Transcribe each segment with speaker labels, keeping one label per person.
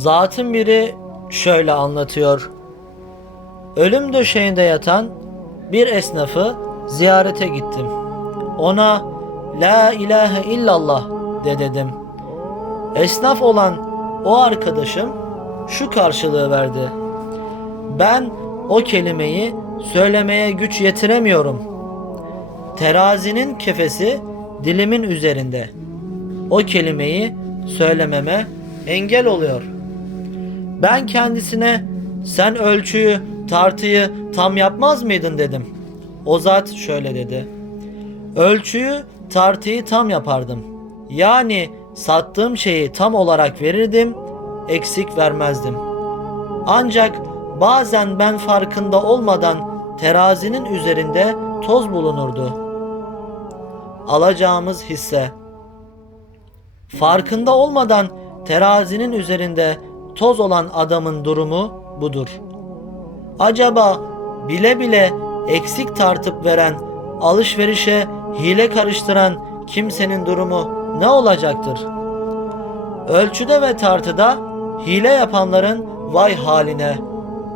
Speaker 1: Zatın biri şöyle anlatıyor. Ölüm döşeğinde yatan bir esnafı ziyarete gittim. Ona La ilahe illallah de dedim. Esnaf olan o arkadaşım şu karşılığı verdi. Ben o kelimeyi söylemeye güç yetiremiyorum. Terazinin kefesi dilimin üzerinde. O kelimeyi söylememe engel oluyor. Ben kendisine sen ölçüyü, tartıyı tam yapmaz mıydın dedim. O zat şöyle dedi. Ölçüyü, tartıyı tam yapardım. Yani sattığım şeyi tam olarak verirdim, eksik vermezdim. Ancak bazen ben farkında olmadan terazinin üzerinde toz bulunurdu. Alacağımız hisse Farkında olmadan terazinin üzerinde toz olan adamın durumu budur. Acaba bile bile eksik tartıp veren, alışverişe hile karıştıran kimsenin durumu ne olacaktır? Ölçüde ve tartıda hile yapanların vay haline.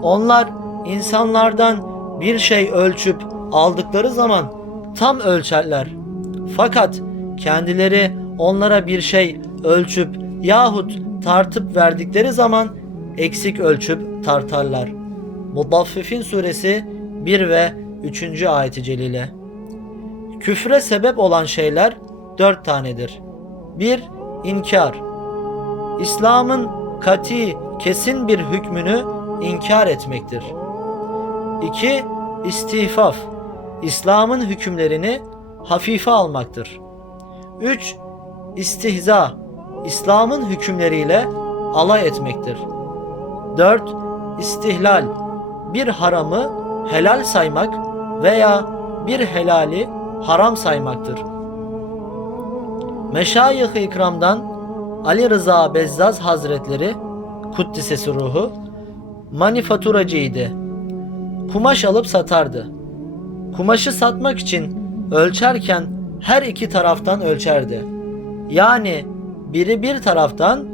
Speaker 1: Onlar insanlardan bir şey ölçüp aldıkları zaman tam ölçerler. Fakat kendileri onlara bir şey ölçüp yahut tartıp verdikleri zaman eksik ölçüp tartarlar. Mudaffifin suresi 1 ve 3. ayet-i celile. Küfre sebep olan şeyler dört tanedir. 1. İnkar. İslam'ın kati, kesin bir hükmünü inkar etmektir. 2. İstihfaf. İslam'ın hükümlerini hafife almaktır. 3. İstihza. İslam'ın hükümleriyle alay etmektir. 4. İstihlal. Bir haramı helal saymak veya bir helali haram saymaktır. Meşayih-i ikramdan Ali Rıza Bezzaz Hazretleri Kuddisesi ruhu manifaturacıydı. Kumaş alıp satardı. Kumaşı satmak için ölçerken her iki taraftan ölçerdi. Yani biri bir taraftan,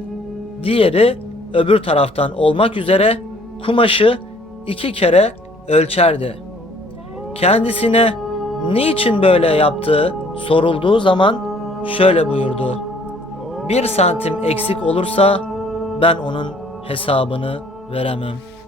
Speaker 1: diğeri öbür taraftan olmak üzere kumaşı iki kere ölçerdi. Kendisine niçin böyle yaptığı sorulduğu zaman şöyle buyurdu. Bir santim eksik olursa ben onun hesabını veremem.''